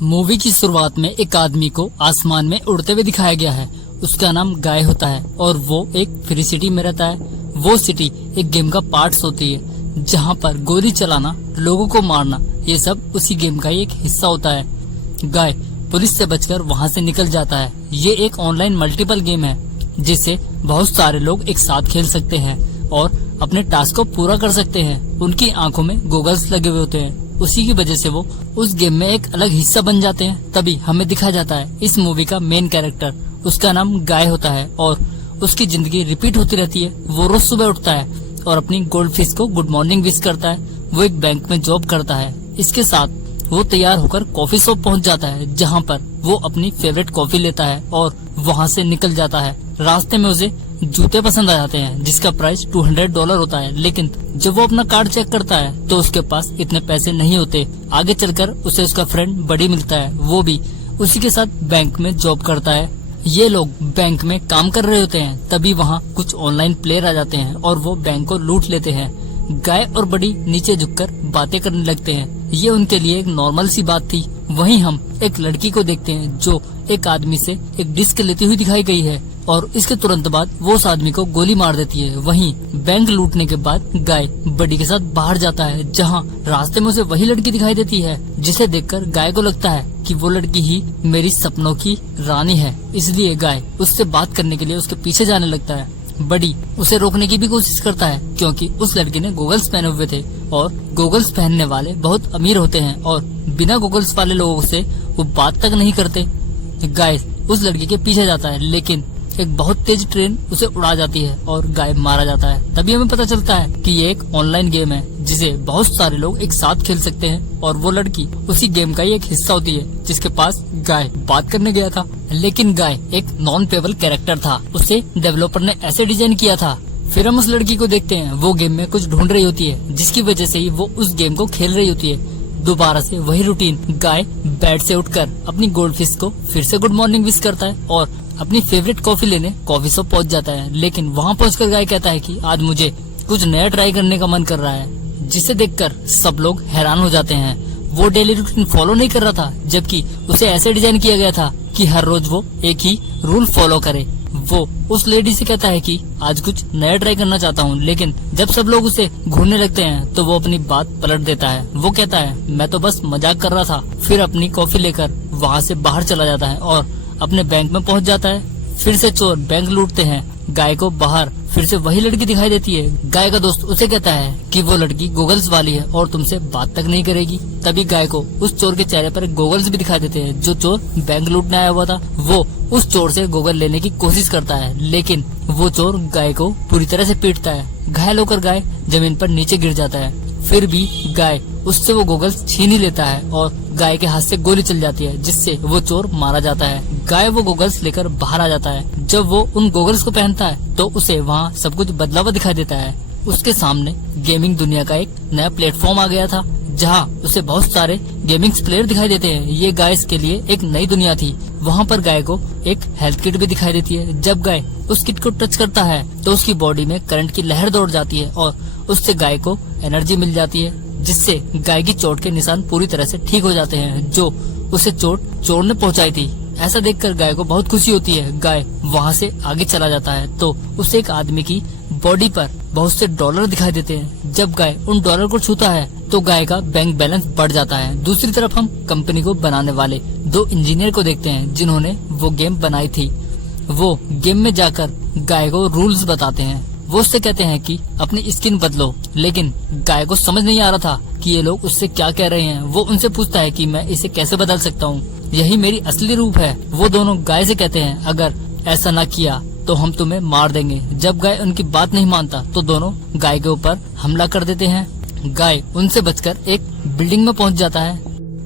Movie की शुरुआत में एक आदमी को आसमान में उड़ते हुए दिखाया गया है। उसका नाम गाय होता है और वो एक फ्री सिटी में रहता है। वो सिटी एक गेम का पार्ट्स होती है जहाँ पर गोली चलाना, लोगों को मारना, ये सब उसी गेम का ही एक हिस्सा होता है। गाय पुलिस से बचकर वहाँ से निकल जाता है। ये एक ऑनलाइन मल्टीपल गेम है जिसे बहुत सारे लोग एक साथ खेल सकते हैं और अपने टास्क को पूरा कर सकते हैं। उनकी आंखों में गोगल्स लगे हुए होते हैं, उसी की वजह से वो उस गेम में एक अलग हिस्सा बन जाते हैं। तभी हमें दिखाया जाता है इस मूवी का मेन कैरेक्टर, उसका नाम गाय होता है और उसकी जिंदगी रिपीट होती रहती है। वो रोज सुबह उठता है और अपनी गोल्ड फिश को गुड मॉर्निंग विश करता है। वो एक बैंक में जॉब करता है। इसके साथ वो तैयार होकर कॉफी शॉप पहुंच जाता है जहां पर वो अपनी फेवरेट कॉफी लेता है और वहां से निकल जाता है। रास्ते में उसे जूते पसंद आ जाते हैं जिसका प्राइस $200 होता है, लेकिन जब वो अपना कार्ड चेक करता है तो उसके पास इतने पैसे नहीं होते। आगे चलकर उसे उसका फ्रेंड बडी मिलता है, वो भी उसी के साथ बैंक में जॉब करता है। ये लोग बैंक में काम कर रहे होते हैं, तभी वहाँ कुछ ऑनलाइन प्लेयर आ जाते हैं और वो बैंक को लूट लेते हैं। गाय और बडी नीचे झुककर बातें करने लगते हैं। ये उनके लिए एक नॉर्मल सी बात थी। वहीं हम एक लड़की को देखते हैं जो एक आदमी से एक डिस्क लेती हुई दिखाई गई है और इसके तुरंत बाद वो उस आदमी को गोली मार देती है। वहीं बैंक लूटने के बाद गाय बडी के साथ बाहर जाता है जहां रास्ते में उसे वही लड़की दिखाई देती है जिसे देखकर गाय को लगता है कि वो लड़की ही मेरी सपनों की रानी है। इसलिए गाय उससे बात करने के लिए उसके पीछे जाने लगता है। बडी उसे रोकने की भी कोशिश करता है क्योंकि उस लड़की ने गॉगल्स पहने हुए थे और गॉगल्स पहनने वाले बहुत अमीर होते हैं और बिना गॉगल्स वाले लोगों से वो बात तक नहीं करते। गाय उस लड़की के पीछे जाता है लेकिन एक बहुत तेज ट्रेन उसे उड़ा जाती है और गाय मारा जाता है। तभी हमें पता चलता है कि ये एक ऑनलाइन गेम है जिसे बहुत सारे लोग एक साथ खेल सकते हैं और वो लड़की उसी गेम का ही एक हिस्सा होती है जिसके पास गाय बात करने गया था। लेकिन गाय एक नॉन प्लेएबल कैरेक्टर था, उसे डेवलपर ने ऐसे डिजाइन किया था। फिर हम उस लड़की को देखते हैं, वो गेम में कुछ ढूंढ रही होती है जिसकी वजह से ही वो उस गेम को खेल रही होती है। दोबारा से वही रूटीन, गाय बेड से उठकर अपनी गोल्ड फिश को फिर से गुड मॉर्निंग विश करता है और अपनी फेवरेट कॉफी लेने कॉफी शॉप पहुंच जाता है। लेकिन वहां पहुंचकर गाय कहता है कि आज मुझे कुछ नया ट्राई करने का मन कर रहा है, जिसे देखकर सब लोग हैरान हो जाते हैं। वो डेली रूटीन फॉलो नहीं कर रहा था, जबकि उसे ऐसे डिजाइन किया गया था कि हर रोज वो एक ही रूल फॉलो करे। वो उस लेडी से कहता है कि आज कुछ नया ट्राई करना चाहता हूँ, लेकिन जब सब लोग उसे घूरने लगते हैं तो वो अपनी बात पलट देता है। वो कहता है मैं तो बस मजाक कर रहा था। फिर अपनी कॉफी लेकर वहाँ से बाहर चला जाता है और अपने बैंक में पहुंच जाता है। फिर से चोर बैंक लूटते हैं। गाय को बाहर फिर से वही लड़की दिखाई देती है। गाय का दोस्त उसे कहता है कि वो लड़की गॉगल्स वाली है और तुमसे बात तक नहीं करेगी। तभी गाय को उस चोर के चेहरे पर गॉगल्स भी दिखाई देते हैं। जो चोर बैंक लूटने आया हुआ था वो उस चोर से गॉगल लेने की कोशिश करता है, लेकिन वो चोर गाय को पूरी तरह से पीटता है। घायल होकर गाय जमीन पर नीचे गिर जाता है। फिर भी गाय उससे वो गॉगल्स छीन ही लेता है और गाय के हाथ से गोली चल जाती है जिससे वो चोर मारा जाता है। गाय वो गॉगल्स लेकर बाहर आ जाता है। जब वो उन गॉगल्स को पहनता है तो उसे वहाँ सब कुछ बदला हुआ दिखाई देता है। उसके सामने गेमिंग दुनिया का एक नया प्लेटफॉर्म आ गया था जहाँ उसे बहुत सारे गेमिंग प्लेयर दिखाई देते हैं। ये गाय के लिए एक नई दुनिया थी। वहाँ पर गाय को एक हेल्थ किट भी दिखाई देती है। जब गाय उस किट को टच करता है तो उसकी बॉडी में करंट की लहर दौड़ जाती है और उससे गाय को एनर्जी मिल जाती है, जिससे गाय की चोट के निशान पूरी तरह से ठीक हो जाते हैं जो उसे चोट चोर ने पहुंचाई थी। ऐसा देखकर गाय को बहुत खुशी होती है। गाय वहाँ से आगे चला जाता है तो उसे एक आदमी की बॉडी पर बहुत से डॉलर दिखाई देते हैं। जब गाय उन डॉलर को छूता है तो गाय का बैंक बैलेंस बढ़ जाता है। दूसरी तरफ हम कंपनी को बनाने वाले 2 इंजीनियर को देखते हैं जिन्होंने वो गेम बनाई थी। वो गेम में जाकर गाय को रूल्स बताते हैं। वो उससे कहते हैं कि अपनी स्किन बदलो, लेकिन गाय को समझ नहीं आ रहा था कि ये लोग उससे क्या कह रहे हैं। वो उनसे पूछता है कि मैं इसे कैसे बदल सकता हूँ, यही मेरी असली रूप है। वो दोनों गाय से कहते हैं अगर ऐसा न किया तो हम तुम्हें मार देंगे। जब गाय उनकी बात नहीं मानता तो दोनों गाय के ऊपर हमला कर देते हैं। गाय उनसे बचकर एक बिल्डिंग में पहुंच जाता है।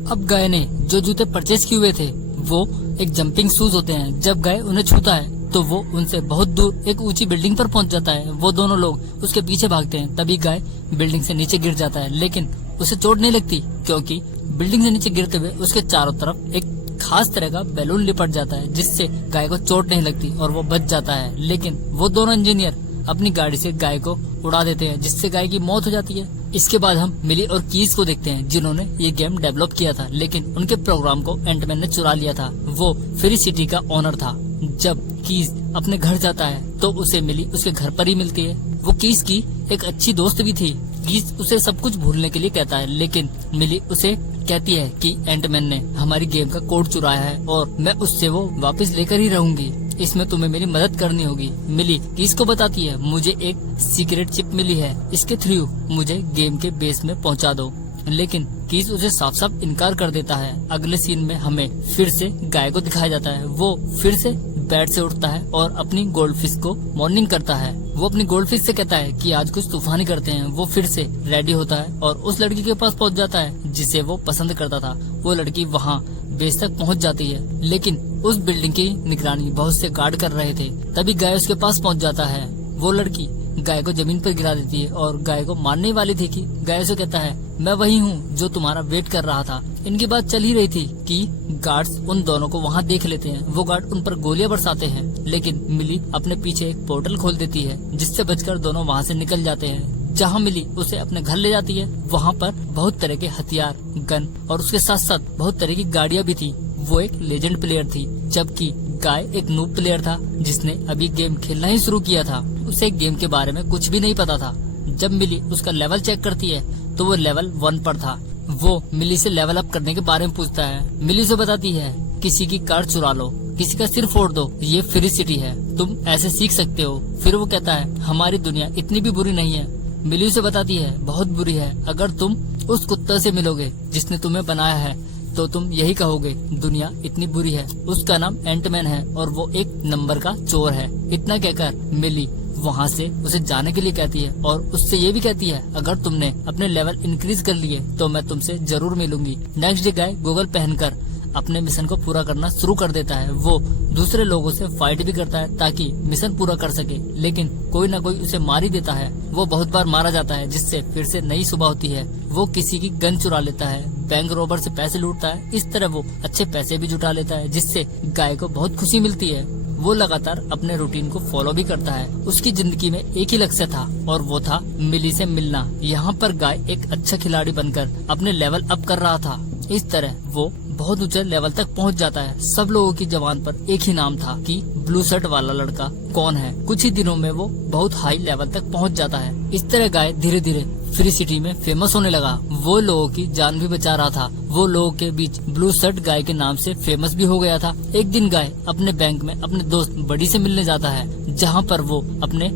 अब गाय ने जो जूते परचेज किए हुए थे वो एक जंपिंग शूज होते हैं। जब गाय उन्हें छूता है तो वो उनसे बहुत दूर एक ऊंची बिल्डिंग पर पहुंच जाता है। वो दोनों लोग उसके पीछे भागते हैं। तभी गाय बिल्डिंग से नीचे गिर जाता है, लेकिन उसे चोट नहीं लगती क्योंकि बिल्डिंग से नीचे गिरते हुए उसके चारों तरफ एक खास तरह का बैलून लिपट जाता है जिससे गाय को चोट नहीं लगती और वो बच जाता है। लेकिन वो दोनों इंजीनियर अपनी गाड़ी से गाय को उड़ा देते हैं, जिससे गाय की मौत हो जाती है। इसके बाद हम मिली और कीज को देखते हैं, जिन्होंने ये गेम डेवलप किया था, लेकिन उनके प्रोग्राम को एंटमैन ने चुरा लिया था। वो फ्री सिटी का ओनर था। जब कीज अपने घर जाता है तो उसे मिली उसके घर पर ही मिलती है। वो कीज की एक अच्छी दोस्त भी थी। कीज उसे सब कुछ भूलने के लिए कहता है, लेकिन मिली उसे कहती है कि एंटमैन ने हमारी गेम का कोड चुराया है और मैं उससे वो वापस लेकर ही रहूंगी। इसमें तुम्हें मेरी मदद करनी होगी। मिली कीज को बताती है, मुझे एक सीक्रेट चिप मिली है, इसके थ्रू मुझे गेम के बेस में पहुंचा दो। लेकिन कीज उसे साफ साफ इनकार कर देता है। अगले सीन में हमें फिर से गाय को दिखाया जाता है। वो फिर से बेड से उठता है और अपनी गोल्ड फिश को मॉर्निंग करता है। वो अपनी गोल्ड फिश से कहता है कि आज कुछ तूफानी करते हैं। वो फिर से रेडी होता है और उस लड़की के पास पहुंच जाता है जिसे वो पसंद करता था। वो लड़की वहाँ बेस तक पहुंच जाती है, लेकिन उस बिल्डिंग की निगरानी बहुत से गार्ड कर रहे थे। तभी गाय उसके पास पहुंच जाता है। वो लड़की गाय को जमीन पर गिरा देती है और गाय को मारने वाली थी कि गाय उसे कहता है, मैं वही हूँ जो तुम्हारा वेट कर रहा था। इनकी बात चल ही रही थी कि गार्ड्स उन दोनों को वहाँ देख लेते हैं। वो गार्ड उन पर गोलियां बरसाते हैं, लेकिन मिली अपने पीछे एक पोर्टल खोल देती है, जिससे बचकर दोनों वहाँ से निकल जाते हैं। जहाँ मिली उसे अपने घर ले जाती है, वहाँ पर बहुत तरह के हथियार, गन और उसके साथ साथ बहुत तरह की गाड़ियाँ भी थी। वो एक लेजेंड प्लेयर थी, जबकि गाय एक नूब प्लेयर था जिसने अभी गेम खेलना ही शुरू किया था। उसे गेम के बारे में कुछ भी नहीं पता था। जब मिली उसका लेवल चेक करती है तो वो लेवल 1 पर था। वो मिली से लेवल अप करने के बारे में पूछता है। मिली उसे बताती है, किसी की कार चुरा लो, किसी का सिर फोड़ दो, ये फ्री सिटी है, तुम ऐसे सीख सकते हो। फिर वो कहता है, हमारी दुनिया इतनी भी बुरी नहीं है। मिली उसे बताती है, बहुत बुरी है। अगर तुम उस कुत्ते से मिलोगे जिसने तुम्हें बनाया है तो तुम यही कहोगे, दुनिया इतनी बुरी है। उसका नाम एंटमैन है और वो एक नंबर का चोर है। इतना कहकर मिली वहाँ से उसे जाने के लिए कहती है और उससे ये भी कहती है, अगर तुमने अपने लेवल इंक्रीज कर लिए तो मैं तुमसे जरूर मिलूंगी। नेक्स्ट डे गाय गूगल पहनकर अपने मिशन को पूरा करना शुरू कर देता है। वो दूसरे लोगों से फाइट भी करता है ताकि मिशन पूरा कर सके, लेकिन कोई ना कोई उसे मार ही देता है। वो बहुत बार मारा जाता है, जिससे फिर से नई सुबह होती है। वो किसी की गन चुरा लेता है, बैंक रोबर से पैसे लूटता है। इस तरह वो अच्छे पैसे भी जुटा लेता है, जिससे गाय को बहुत खुशी मिलती है। वो लगातार अपने रूटीन को फॉलो भी करता है। उसकी जिंदगी में एक ही लक्ष्य था और वो था मिली से मिलना। यहाँ पर गाय एक अच्छा खिलाड़ी बनकर अपने लेवल अप कर रहा था। इस तरह वो बहुत ऊंचे लेवल तक पहुंच जाता है। सब लोगों की जबान पर एक ही नाम था कि ब्लू शर्ट वाला लड़का कौन है। कुछ ही दिनों में वो बहुत हाई लेवल तक पहुंच जाता है। इस तरह गाय धीरे धीरे फ्री सिटी में फेमस होने लगा। वो लोगों की जान भी बचा रहा था। वो लोगों के बीच ब्लू शर्ट गाय के नाम से फेमस भी हो गया था। एक दिन गाय अपने बैंक में अपने दोस्त बडी से मिलने जाता है, जहाँ पर वो अपने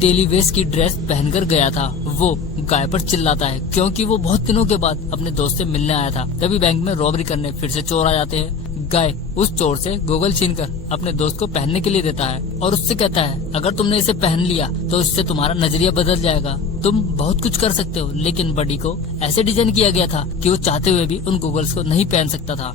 डेली वेस की ड्रेस पहनकर गया था। वो गाय पर चिल्लाता है क्योंकि वो बहुत दिनों के बाद अपने दोस्त से मिलने आया था। तभी बैंक में रॉबरी करने फिर से चोर आ जाते हैं। गाय उस चोर से गोगल छीनकर अपने दोस्त को पहनने के लिए देता है और उससे कहता है, अगर तुमने इसे पहन लिया तो इससे तुम्हारा नजरिया बदल जाएगा। तुम बहुत कुछ कर सकते हो। लेकिन बडी को ऐसे डिजाइन किया गया था कि वो चाहते हुए भी उन गोगल्स को नहीं पहन सकता था।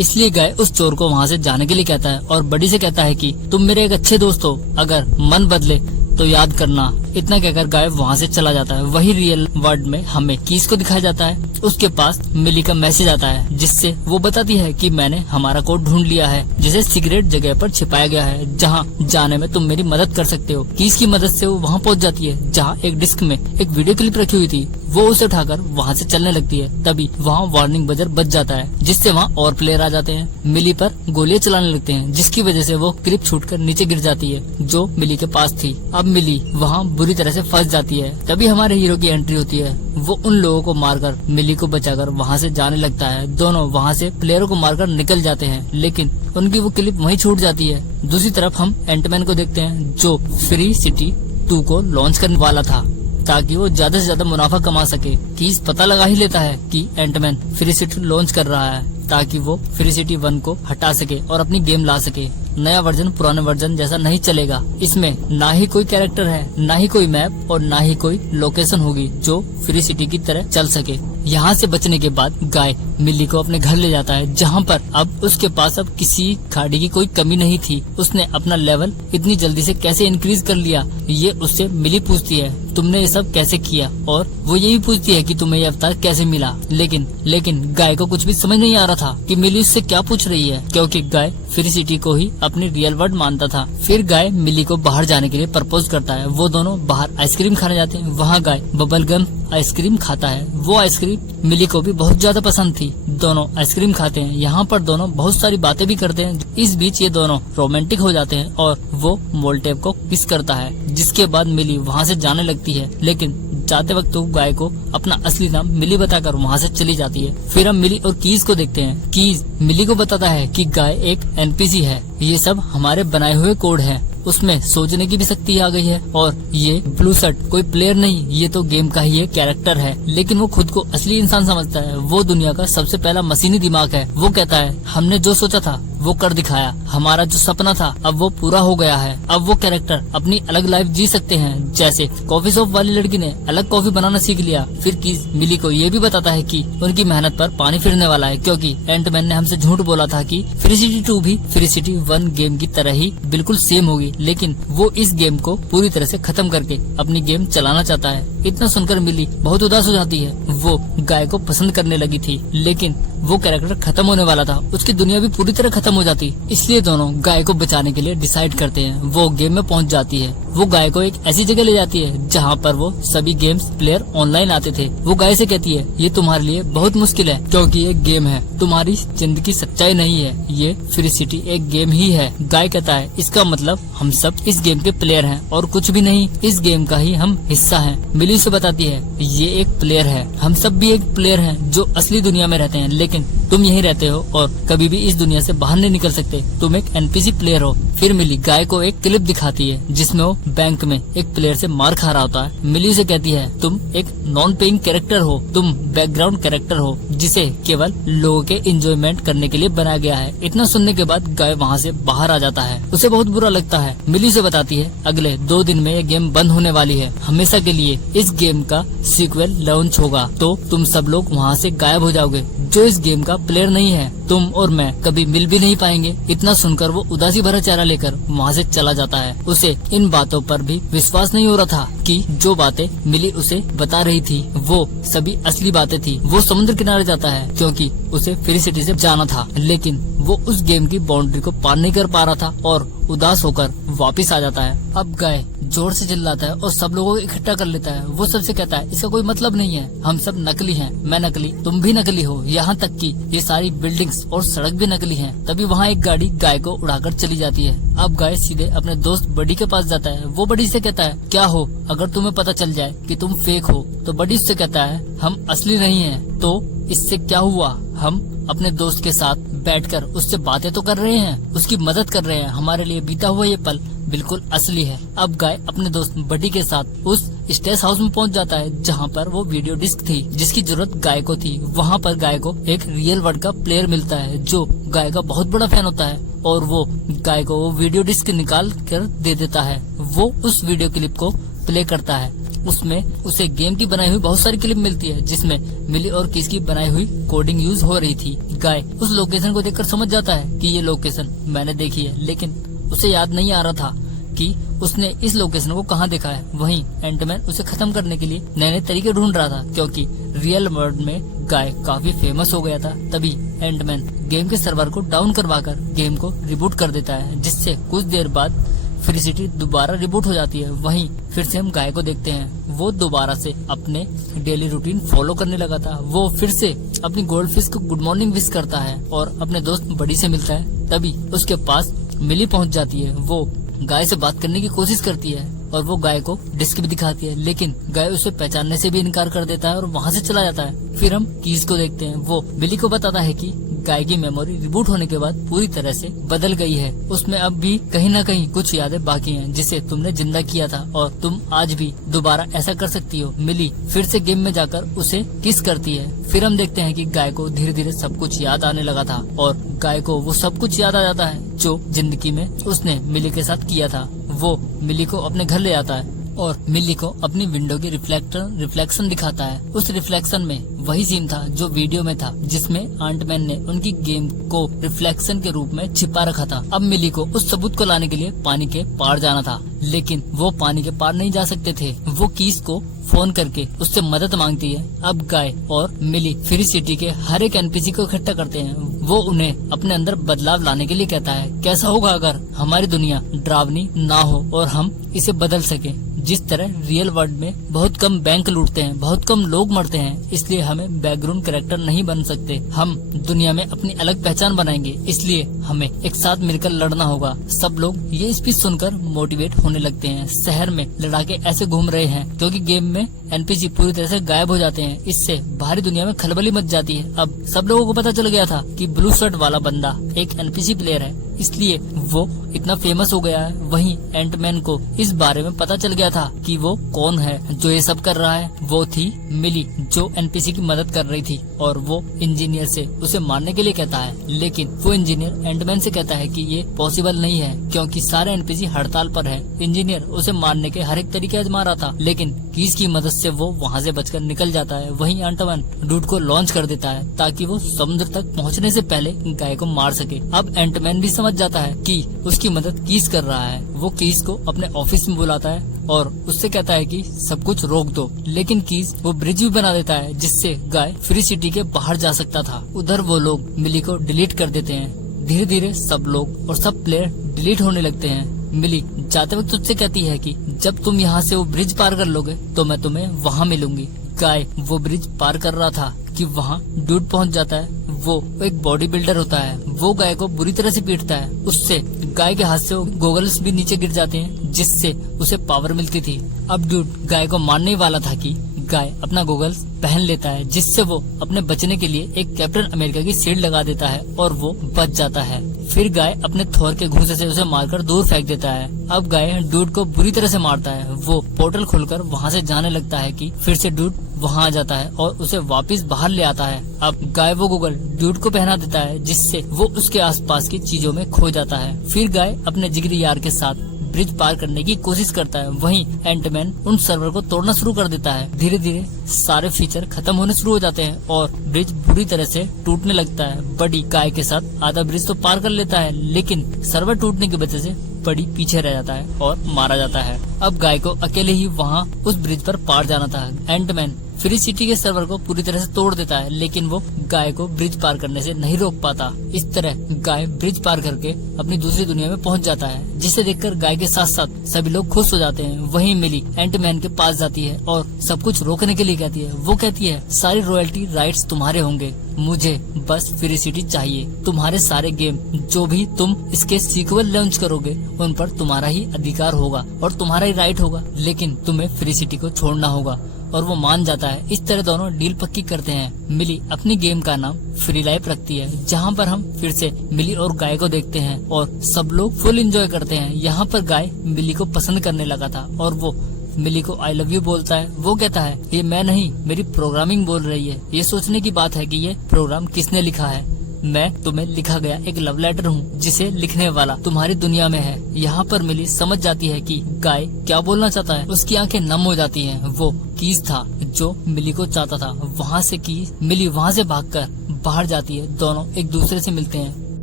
इसलिए गाय उस चोर को वहाँ से जाने के लिए कहता है और बडी से कहता है कि तुम मेरे एक अच्छे दोस्त हो, अगर मन बदले तो याद करना। इतना कहकर गाय वहाँ से चला जाता है। वही रियल वर्ल्ड में हमें कीज को दिखाया जाता है। उसके पास मिली का मैसेज आता है, जिससे वो बताती है कि मैंने हमारा कोड ढूंढ लिया है, जिसे सीक्रेट जगह पर छिपाया गया है, जहाँ जाने में तुम मेरी मदद कर सकते हो। कीज की मदद से वो वहाँ पहुँच जाती है, जहाँ एक डिस्क में एक वीडियो क्लिप रखी हुई थी। वो उसे उठाकर वहाँ से चलने लगती है। तभी वहाँ वार्निंग बजर बज जाता है, जिससे वहाँ और प्लेयर आ जाते हैं। मिली पर गोलियां चलाने लगते हैं, जिसकी वजह से वो क्लिप छूटकर नीचे गिर जाती है, जो मिली के पास थी। अब मिली वहाँ बुरी तरह से फंस जाती है। तभी हमारे हीरो की एंट्री होती है। वो उन लोगों को मारकर मिली को बचाकर वहाँ से जाने लगता है। दोनों वहाँ से प्लेयरों को मारकर निकल जाते हैं, लेकिन उनकी वो क्लिप वहीं छूट जाती है। दूसरी तरफ हम एंटमैन को देखते हैं, जो फ्री सिटी 2 को लॉन्च करने वाला था ताकि वो ज्यादा से ज्यादा मुनाफा कमा सके। कीज पता लगा ही लेता है कि एंटमैन फ्री सिटी लॉन्च कर रहा है ताकि वो फ्री सिटी 1 को हटा सके और अपनी गेम ला सके। नया वर्जन पुराने वर्जन जैसा नहीं चलेगा। इसमें ना ही कोई कैरेक्टर है, ना ही कोई मैप और ना ही कोई लोकेशन होगी जो फ्री सिटी की तरह चल सके। यहाँ से बचने के बाद गाय मिली को अपने घर ले जाता है, जहाँ पर अब उसके पास अब किसी खाड़ी की कोई कमी नहीं थी। उसने अपना लेवल इतनी जल्दी से कैसे इंक्रीज कर लिया, ये उससे मिली पूछती है, तुमने ये सब कैसे किया? और वो यही पूछती है कि तुम्हें ये अवतार कैसे मिला। लेकिन गाय को कुछ भी समझ नहीं आ रहा था कि मिली उससे क्या पूछ रही है, क्योंकि गाय फेलिसिटी को ही अपनी रियल वर्ड मानता था। फिर गाय मिली को बाहर जाने के लिए प्रपोज करता है। वो दोनों बाहर आइसक्रीम खाने जाते हैं। वहाँ गाय बबल गम आइसक्रीम खाता है। वो आइसक्रीम मिली को भी बहुत ज्यादा पसंद थी। दोनों आइसक्रीम खाते हैं। यहाँ पर दोनों बहुत सारी बातें भी करते हैं। इस बीच ये दोनों रोमांटिक हो जाते हैं और वो मोल्टेव को किस करता है, जिसके बाद मिली वहाँ से जाने लगती है। लेकिन जाते वक्त तो गाय को अपना असली नाम मिली बताकर वहाँ से चली जाती है। फिर हम मिली और कीज को देखते हैं। कीज मिली को बताता है कि गाय एक एनपीसी है, ये सब हमारे बनाए हुए कोड है, उसमें सोचने की भी शक्ति आ गई है। और ये ब्लू शर्ट कोई प्लेयर नहीं, ये तो गेम का ही एक कैरेक्टर है। लेकिन वो खुद को असली इंसान समझता है। वो दुनिया का सबसे पहला मशीनी दिमाग है। वो कहता है, हमने जो सोचा था वो कर दिखाया, हमारा जो सपना था अब वो पूरा हो गया है। अब वो कैरेक्टर अपनी अलग लाइफ जी सकते हैं। जैसे कॉफी शॉप वाली लड़की ने अलग कॉफी बनाना सीख लिया। फिर कीज मिली को ये भी बताता है कि उनकी मेहनत पर पानी फिरने वाला है, क्योंकि एंटमैन ने हमसे झूठ बोला था कि फेलिसिटी 2 भी फेलिसिटी 1 गेम की तरह ही बिल्कुल सेम होगी। लेकिन वो इस गेम को पूरी तरह से खत्म करके अपनी गेम चलाना चाहता है। इतना सुनकर मिली बहुत उदास हो जाती है। वो गाय को पसंद करने लगी थी, लेकिन वो कैरेक्टर खत्म होने वाला था, उसकी दुनिया भी पूरी तरह खत्म हो जाती। इसलिए दोनों गाय को बचाने के लिए डिसाइड करते हैं। वो गेम में पहुंच जाती है। वो गाय को एक ऐसी जगह ले जाती है जहाँ पर वो सभी गेम्स प्लेयर ऑनलाइन आते थे। वो गाय से कहती है, ये तुम्हारे लिए बहुत मुश्किल है, क्योंकि ये गेम है, तुम्हारी जिंदगी सच्चाई नहीं है, ये फेलिसिटी एक गेम ही है। गाय कहता है, इसका मतलब हम सब इस गेम के प्लेयर हैं और कुछ भी नहीं, इस गेम का ही हम हिस्सा हैं। मिली उसे बताती है, ये एक प्लेयर है, हम सब भी एक प्लेयर हैं जो असली दुनिया में रहते हैं, लेकिन तुम यहीं रहते हो और कभी भी इस दुनिया से बाहर नहीं निकल सकते, तुम एक एनपीसी प्लेयर हो। फिर मिली गाय को एक क्लिप दिखाती है जिसमें वो बैंक में एक प्लेयर से मार खा रहा होता है। मिली उसे कहती है, तुम एक नॉन पेइंग कैरेक्टर हो, तुम बैकग्राउंड कैरेक्टर हो जिसे केवल लोगों के एंजॉयमेंट करने के लिए बनाया गया है। इतना सुनने के बाद गाय वहाँ से बाहर आ जाता है। उसे बहुत बुरा लगता है। मिली उसे बताती है, अगले 2 दिन में ये गेम बंद होने वाली है, हमेशा के लिए इस गेम का सीक्वल लॉन्च होगा, तो तुम सब लोग वहाँ से गायब हो जाओगे। जो इस गेम का प्लेयर नहीं है, तुम और मैं कभी मिल भी नहीं पाएंगे। इतना सुनकर वो उदासी भरा चेहरा लेकर वहाँ से चला जाता है। उसे इन बातों पर भी विश्वास नहीं हो रहा था कि जो बातें मिली उसे बता रही थी वो सभी असली बातें थी। वो समुद्र किनारे जाता है क्योंकि उसे फेलिसिटी से जाना था, लेकिन वो उस गेम की बाउंड्री को पार नहीं कर पा रहा था और उदास होकर वापस आ जाता है। अब गाय जोर से चिल्लाता है और सब लोगों को इकट्ठा कर लेता है। वो सबसे कहता है, इसका कोई मतलब नहीं है, हम सब नकली हैं, मैं नकली, तुम भी नकली हो, यहाँ तक कि ये सारी बिल्डिंग्स और सड़क भी नकली हैं। तभी वहाँ एक गाड़ी गाय को उड़ाकर चली जाती है। अब गाय सीधे अपने दोस्त बडी के पास जाता है। वो बडी से कहता है, क्या हो, अगर तुम्हें पता चल जाए कि तुम फेक हो? तो बडी उससे कहता है, हम असली नहीं है, तो इससे क्या हुआ, हम अपने दोस्त के साथ बैठकर उससे बातें तो कर रहे हैं, उसकी मदद कर रहे हैं, हमारे लिए बीता हुआ ये पल बिल्कुल असली है। अब गाय अपने दोस्त बडी के साथ उस स्टेज हाउस में पहुंच जाता है जहां पर वो वीडियो डिस्क थी जिसकी जरूरत गाय को थी। वहां पर गाय को एक रियल वर्ल्ड का प्लेयर मिलता है जो गाय का बहुत बड़ा फैन होता है और वो गाय को वो वीडियो डिस्क निकाल कर दे देता है। वो उस वीडियो क्लिप को प्ले करता है। उसमें उसे गेम की बनाई हुई बहुत सारी क्लिप मिलती है जिसमें मिली और किस की बनाई हुई कोडिंग यूज हो रही थी। गाय उस लोकेशन को देखकर समझ जाता है कि ये लोकेशन मैंने देखी है, लेकिन उसे याद नहीं आ रहा था कि उसने इस लोकेशन को कहाँ देखा है। वहीं एंटमैन उसे खत्म करने के लिए नए नए तरीके ढूंढ रहा था क्योंकि रियल वर्ल्ड में गाय काफी फेमस हो गया था। तभी एंटमैन गेम के सर्वर को डाउन करवाकर गेम को रिबूट कर देता है, जिससे कुछ देर बाद फेलिसिटी दोबारा रिबूट हो जाती है। वहीं फिर से हम गाय को देखते हैं, वो दोबारा से अपने डेली रूटीन फॉलो करने लगा था। वो फिर से अपनी गोल्ड फिश को गुड मॉर्निंग विश करता है और अपने दोस्त बडी से मिलता है। तभी उसके पास मिली पहुंच जाती है। वो गाय से बात करने की कोशिश करती है और वो गाय को डिस्क भी दिखाती है, लेकिन गाय उसे पहचानने से भी इनकार कर देता है और वहाँ से चला जाता है। फिर हम कीज को देखते हैं। वो बिली को बताता है कि गाय की मेमोरी रिबूट होने के बाद पूरी तरह से बदल गई है, उसमें अब भी कहीं न कहीं कुछ यादें बाकी हैं जिसे तुमने जिंदा किया था और तुम आज भी दोबारा ऐसा कर सकती हो। मिली फिर से गेम में जाकर उसे किस करती है। फिर हम देखते हैं कि गाय को धीरे धीरे सब कुछ याद आने लगा था और गाय को वो सब कुछ याद आ जाता है जो जिंदगी में उसने मिली के साथ किया था। वो मिली को अपने घर ले आता है और मिली को अपनी विंडो की रिफ्लेक्शन दिखाता है। उस रिफ्लेक्शन में वही सीन था जो वीडियो में था, जिसमें आंटमैन ने उनकी गेम को रिफ्लेक्शन के रूप में छिपा रखा था। अब मिली को उस सबूत को लाने के लिए पानी के पार जाना था, लेकिन वो पानी के पार नहीं जा सकते थे। वो कीस को फोन करके उससे मदद मांगती है। अब गाय और मिली फ्री सिटी के हर एक एनपीसी को इकट्ठा करते हैं। वो उन्हें अपने अंदर बदलाव लाने के लिए कहता है। कैसा होगा अगर हमारी दुनिया डरावनी ना हो और हम इसे बदल सके। जिस तरह रियल वर्ल्ड में बहुत कम बैंक लूटते हैं, बहुत कम लोग मरते हैं, इसलिए हमें बैकग्राउंड कैरेक्टर नहीं बन सकते। हम दुनिया में अपनी अलग पहचान बनाएंगे, इसलिए हमें एक साथ मिलकर लड़ना होगा। सब लोग ये स्पीच सुनकर मोटिवेट होने लगते हैं। शहर में लड़ाके ऐसे घूम रहे हैं क्योंकि गेम में एनपीसी पूरी तरह से गायब हो जाते हैं। इससे बाहरी दुनिया में खलबली मच जाती है। अब सब लोगों को पता चल गया था कि ब्लू शर्ट वाला बंदा एक एनपीसी प्लेयर है, इसलिए वो इतना फेमस हो गया है। वहीं एंटमैन को इस बारे में पता चल गया था कि वो कौन है जो ये सब कर रहा है। वो थी मिली, जो एनपीसी की मदद कर रही थी, और वो इंजीनियर से उसे मारने के लिए कहता है। लेकिन वो इंजीनियर एंटमैन से कहता है कि ये पॉसिबल नहीं है क्योंकि सारे एनपीसी हड़ताल पर है। इंजीनियर उसे मारने के हर एक तरीके आजमा रहा था, लेकिन कीस की मदद से वो वहाँ से बचकर निकल जाता है। वहीं एंटमैन डूड को लॉन्च कर देता है ताकि वो समुद्र तक पहुँचने से पहले गाय को मार सके। अब एंटमैन भी समझ जाता है कि उसकी मदद कीस कर रहा है। वो कीस को अपने ऑफिस में बुलाता है और उससे कहता है कि सब कुछ रोक दो, लेकिन कीस वो ब्रिज भी बना देता है जिससे गाय फ्री सिटी के बाहर जा सकता था। उधर वो लोग मिली को डिलीट कर देते हैं। धीरे धीरे सब लोग और सब प्लेयर डिलीट होने लगते हैं। मिली जाते वक्त तुझसे कहती है कि जब तुम यहाँ से वो ब्रिज पार कर लोगे तो मैं तुम्हें वहाँ मिलूंगी। गाय वो ब्रिज पार कर रहा था कि वहाँ डूड पहुँच जाता है। वो एक बॉडी बिल्डर होता है। वो गाय को बुरी तरह से पीटता है। उससे गाय के हाथ से गोगल्स भी नीचे गिर जाते हैं जिससे उसे पावर मिलती थी। अब डूड गाय को मारने वाला था कि गाय अपना गोगल्स पहन लेता है, जिससे वो अपने बचने के लिए एक कैप्टन अमेरिका की शील्ड लगा देता है और वो बच जाता है। फिर गाय अपने थोर के घूंसे से उसे मारकर दूर फेंक देता है। अब गाय डूड को बुरी तरह से मारता है। वो पोर्टल खुलकर वहाँ से जाने लगता है कि फिर से डूड वहाँ आ जाता है और उसे वापस बाहर ले आता है। अब गाय वो गूगल डूड को पहना देता है जिससे वो उसके आसपास की चीजों में खो जाता है। फिर गाय अपने जिगरी यार के साथ ब्रिज पार करने की कोशिश करता है। वहीं एंटमैन उन सर्वर को तोड़ना शुरू कर देता है। धीरे धीरे सारे फीचर खत्म होने शुरू हो जाते हैं और ब्रिज बुरी तरह से टूटने लगता है। बड़ी गाय के साथ आधा ब्रिज तो पार कर लेता है, लेकिन सर्वर टूटने की वजह से बड़ी पीछे रह जाता है और मारा जाता है। अब गाय को अकेले ही वहाँ उस ब्रिज पर पार जाना था। एंटमैन फ्री सिटी के सर्वर को पूरी तरह से तोड़ देता है, लेकिन वो गाय को ब्रिज पार करने से नहीं रोक पाता। इस तरह गाय ब्रिज पार करके अपनी दूसरी दुनिया में पहुंच जाता है, जिसे देखकर गाय के साथ साथ सभी लोग खुश हो जाते हैं। वहीं मिली एंटमैन के पास जाती है और सब कुछ रोकने के लिए कहती है। वो कहती है सारी रॉयल्टी राइट्स तुम्हारे होंगे, मुझे बस फ्री सिटी चाहिए। तुम्हारे सारे गेम जो भी तुम इसके सीक्वल लॉन्च करोगे उन पर तुम्हारा ही अधिकार होगा और तुम्हारा ही राइट होगा, लेकिन तुम्हें फ्री सिटी को छोड़ना होगा। और वो मान जाता है। इस तरह दोनों डील पक्की करते हैं। मिली अपनी गेम का नाम फ्री लाइफ रखती है, जहाँ पर हम फिर से मिली और गाय को देखते हैं और सब लोग फुल एंजॉय करते हैं। यहाँ पर गाय मिली को पसंद करने लगा था और वो मिली को आई लव यू बोलता है। वो कहता है ये मैं नहीं, मेरी प्रोग्रामिंग बोल रही है। ये सोचने की बात है कि ये प्रोग्राम किसने लिखा है। मैं तुम्हें लिखा गया एक लव लेटर हूँ जिसे लिखने वाला तुम्हारी दुनिया में है। यहाँ पर मिली समझ जाती है कि गाय क्या बोलना चाहता है। उसकी आंखें नम हो जाती हैं। वो कीस था जो मिली को चाहता था। वहाँ से मिली वहाँ से भागकर बाहर जाती है। दोनों एक दूसरे से मिलते हैं।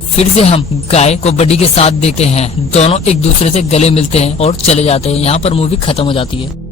फिर से हम गाय को बडी के साथ देखते हैं। दोनों एक दूसरे से गले मिलते हैं और चले जाते हैं। यहाँ पर मूवी खत्म हो जाती है।